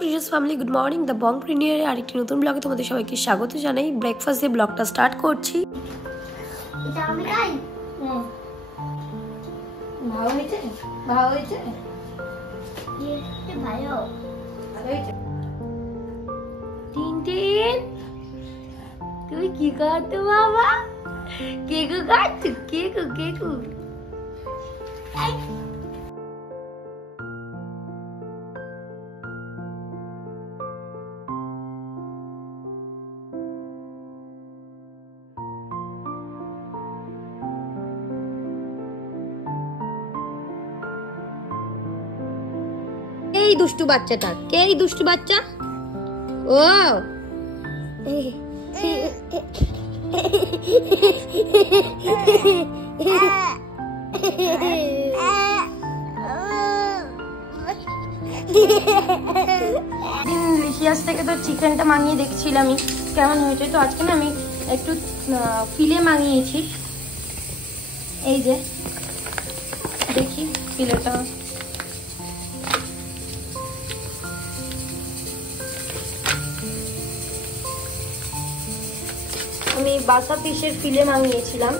Previous family, good morning. The Bong প্রিমিয়ারে আরেকটি নতুন ব্লগে তোমাদের সবাইকে স্বাগত জানাই। ব্রেকফাস্ট দিয়ে ব্লগটা স্টার্ট করছি। তুমি কি করছো বাবা? কেকু খাচ্ছো? কেকু কেকু এই দুষ্টু বাচ্চাটা কে? এই দুষ্টু বাচ্চা ও লিশিয়াস থেকে তো চিকেনটা মাঙিয়ে দেখছিলামই কেমন হয়েছে। তো আজকে না আমি একটু ফিলে মাঙিয়েছি। এই যে দেখি ফিলেটা, আমি বাসা পিসের ফিলে মাঙিয়েছিলাম।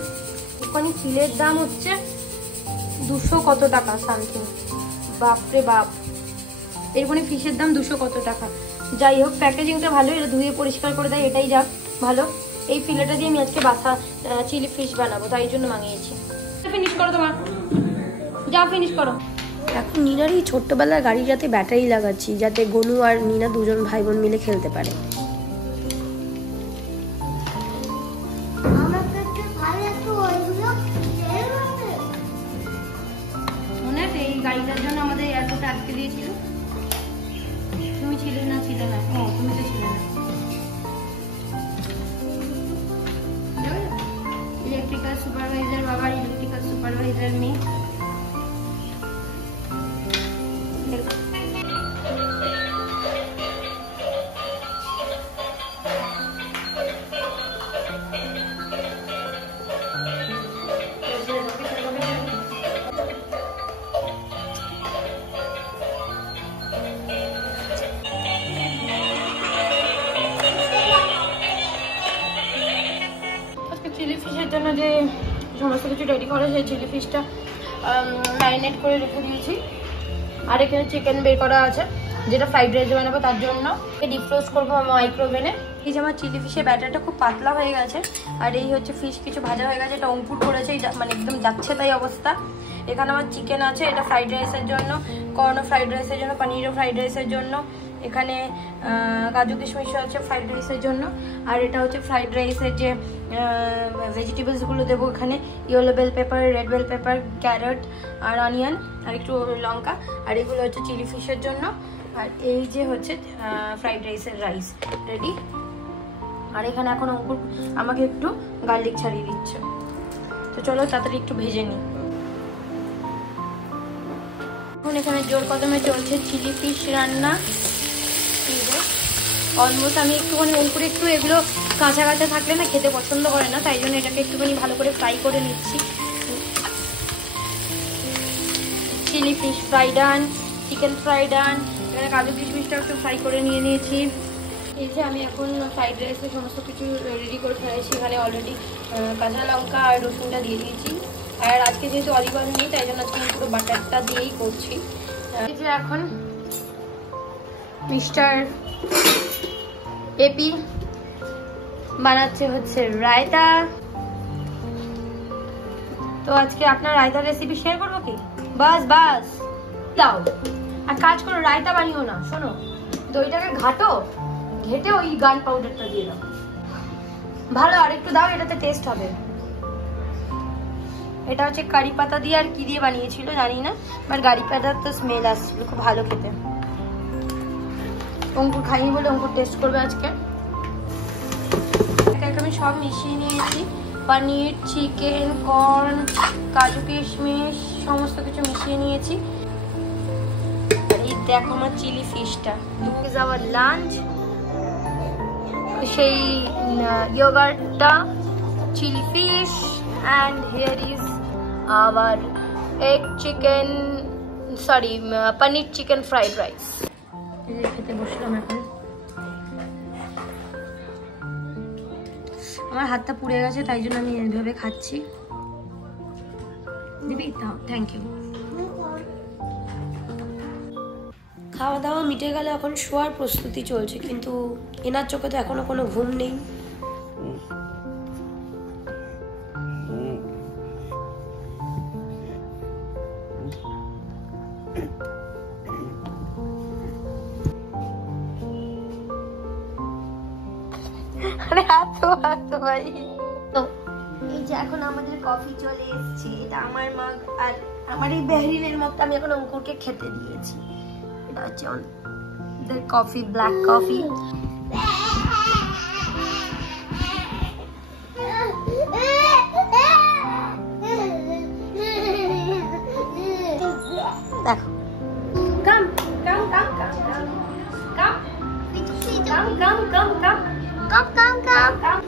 ওখানে ফিলের দাম হচ্ছে 200 কত টাকা সামথিং। বাপরে বাপ, এরপরে ফিশের দাম 200 কত টাকা। যাই হোক, প্যাকেজিংটা ভালো, এটা ধুয়ে পরিষ্কার করে দেয়, এটাই যাক ভালো। এই ফিলেটা দিয়ে আমি আজকে বাসা চিলি ফিশ বানাবো, তাই জন্য মাঙিয়েছি। ফিনিশ করো, তোমার যাও ফিনিশ করো। এখন নিনার এই ছোট্টবেলার গাড়িটাতে ব্যাটারি লাগাচ্ছি, যাতে গনু আর নিনা দুজন ভাই বোন মিলে খেলতে পারে। গাড়িটার জন্য আমাদের এয়ারপোর্টে আটকে দিয়েছিল। তুমি ছিলে না? ছিলে না। ও তুমি তো ছিলে না। ইলেকট্রিক্যাল সুপারভাইজার বাবা, ইলেকট্রিক্যাল সুপারভাইজার মেয়ে। চিলি ফিশের জন্য যে সমস্ত কিছু রেডি করে, সেই চিলি ফিশটা ম্যারিনেট করে রেখে দিয়েছি। আর এখানে চিকেন বের করা আছে, যেটা ফ্রাইড রাইস বানাবো তার জন্য। ডিপ রোস্ট করবো মাইক্রোওভেনে। এই যে আমার চিলি ফিশের ব্যাটারটা খুব পাতলা হয়ে গেছে। আর এই হচ্ছে ফিশ কিছু ভাজা হয়ে গেছে, এটা অঙ্কুর করেছে, মানে একদম যাচ্ছে তাই অবস্থা। এখানে আমার চিকেন আছে, এটা ফ্রাইড রাইসের জন্য, কর্ন ফ্রাইড রাইসের জন্য, পনিরও ফ্রাইড রাইসের জন্য। এখানে কাজু কিশমিশও আছে ফ্রাইড রাইসের জন্য। আর এটা হচ্ছে ফ্রাইড রাইসের যে ভেজিটেবলসগুলো দেবো এখানে, yellow bell pepper, red bell pepper, carrot আর অনিয়ন আর একটু লঙ্কা। আর এগুলো হচ্ছে চিলি ফিশের জন্য। আর এই যে হচ্ছে ফ্রাইড রাইসের রাইস রেডি। আর এখানে এখন অঙ্কুর আমাকে একটু গার্লিক ছাড়িয়ে দিচ্ছে। তো চলো তাড়াতাড়ি একটু ভেজে নিই। এখন এখানে জোর কদমে চলছে চিলি ফিশ রান্না। অলমোস্ট আমি একটুখানি অঙ্কুর একটু এগুলো কাঁচা কাঁচা থাকলে না খেতে পছন্দ করে না, তাই জন্য এটাকে একটুখানি ভালো করে ফ্রাই করে নিচ্ছি। চিলি ফিশ ফ্রাই ডান, চিকেন ফ্রাই ডান। এখানে কাজু কিশমিশটা একটু ফ্রাই করে নিয়ে নিয়েছি। এই যে আমি এখন ফ্রাইড রাইসের সমস্ত কিছু রেডি করে ফেলেছি। এখানে অলরেডি কাঁচা লঙ্কা আর রসুনটা দিয়ে দিয়েছি। আর আজকে যেহেতু অলিভ অয়েল নেই, তাই জন্য আজকে পুরো বাটারটা দিয়েই করছি। এই যে এখন মিস্টার এপি বানাচ্ছে হচ্ছে রায়তা। তো আজকে আপনার রায়তার রেসিপি শেয়ার করবো কি? বাস বাস দাও, আর কাজ করো, রায়তা বানিও না, শোনো, দইটাকে ঘাটো, ঘেটে ওই গান পাউডারটা দিয়ে দাও ভালো, আর একটু দাও, এটাতে টেস্ট হবে। এটা হচ্ছে কারি পাতা দিয়ে আর কি দিয়ে বানিয়েছিল জানি না, বাট কারি পাতার তো স্মেল আসছিল, খুব ভালো খেতে। অঙ্কুর খাইনি বলে অঙ্কুর টেস্ট করবে আজকে। আমি সব মিশিয়ে নিয়েছি, পনির, চিকেন, কর্ন, কাজু কিশমিশ সমস্ত কিছু মিশিয়ে নিয়েছি। এই দেখো আমার চিলি ফিশটা। This is our lunch. সেই ইয়োগার্টটা, chilli fish, and here is our egg chicken, sorry, paneer chicken fried rice. এই যে খেতে বসলাম এখন। আমার হাতটা পুড়ে গেছে, তাই জন্য আমি এইভাবে খাচ্ছি। দিবি? তাও থ্যাংক ইউ। খাওয়া দাওয়া মিটে গেলে এখন শোয়ার প্রস্তুতি চলছে, কিন্তু এনার চোখে তো এখনো কোনো ঘুম নেই। আরে হাসো হাসো ভাই। তো এই যে এখন আমাদের কফি চলে এসেছে, এটা আমার মগ, আর আমার এই বেহরিনের মগটা আমি এখন অঙ্কুরকে খেতে দিয়েছি। এটা হচ্ছে আমাদের কফি, ব্ল্যাক কফি। দেখো কাম কাম কাম কাম কাম কাম কাম কাম কাম কাম কাম কাম কাম।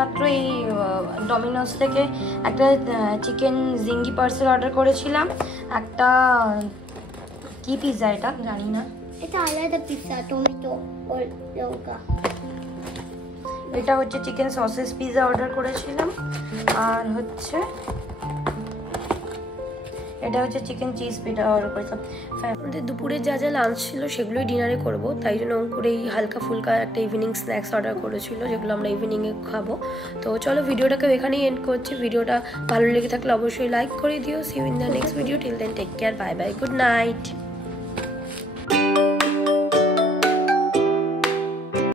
মাত্র এই ডমিনোস থেকে একটা চিকেন জিঙ্গি পার্সেল অর্ডার করেছিলাম। একটা কি পিৎজা, এটা জানি না, এটা আলাদা পিৎজা, টমেটো আর লঙ্কা। এটা হচ্ছে চিকেন সসেস পিৎজা অর্ডার করেছিলাম। আর হচ্ছে এটা হচ্ছে চিকেন চিজ পিঠা অর্ডার করেছিলাম। আমাদের দুপুরে যা যা লাঞ্চ ছিল সেগুলোই ডিনারে করব, তাই জন্য অঙ্কুর এই হালকা ফুলকা একটা ইভিনিং স্ন্যাক্স অর্ডার করেছিল, যেগুলো আমরা ইভিনিংয়ে খাবো। তো চলো ভিডিওটাকে এখানেই এন্ড করছি। ভিডিওটা ভালো লেগে থাকলে অবশ্যই লাইক করে দিও। See you in the next video. Till then take care, bye bye, good night.